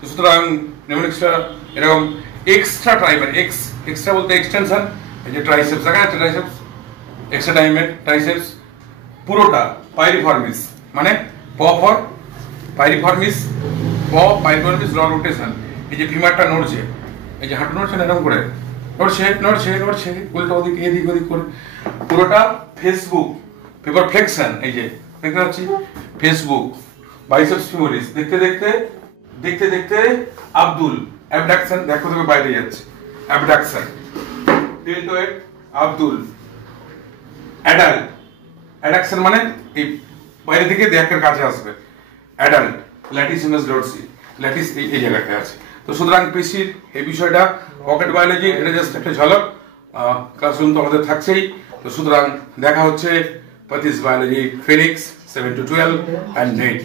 তো সুতরাং নিউমোনিক্সটা এরকম এক্সট্রা টাইমের, এক্সট্রা বলতে এক্সটেনশন, এই যে ট্রাইসেপস দেখা যাচ্ছে, ট্রাইসেপস এক্সট্রা টাইমের ট্রাইসেপস পুরোটা পাইরিফর্মিস, মানে প ফর পাইরিফর্মিস, প পাইরিফর্মিস র রোটেশন। এই যে ফিমারটা নড়ছে, এই যে হাঁটু নড়ছে না এরকম করে, নড়ছে নড়ছে নড়ছে উল্টো ওদিক এদিক ওদিক করে পুরোটা। ফেসবুক পেপার ফ্লেক্সন, এই যে দেখতে পাচ্ছি ফেসবুক, বাইসেপস ফিমোরিস, দেখতে দেখতে দেখতে দেখতে আব্দুল অ্যাবডাকশন, দেখো দেখো বাইরে যাচ্ছে abduction, deltoid Abdul, adult addiction মানে এই বাইরে থেকে দেহের কাছে আসবে, অ্যাডাল্ট ল্যাটিসিমাস ডরসি, ল্যাটিস এই জায়গাটা আছে। তো সুতরাং পেশির এই বিষয়টা পকেট বায়োলজি, এটা জাস্ট একটা ঝলক, ক্লাসরুম তো আমাদের থাকছেই। তো সুতরাং দেখা হচ্ছে পতিস biology Phoenix 7 to 12 and NET।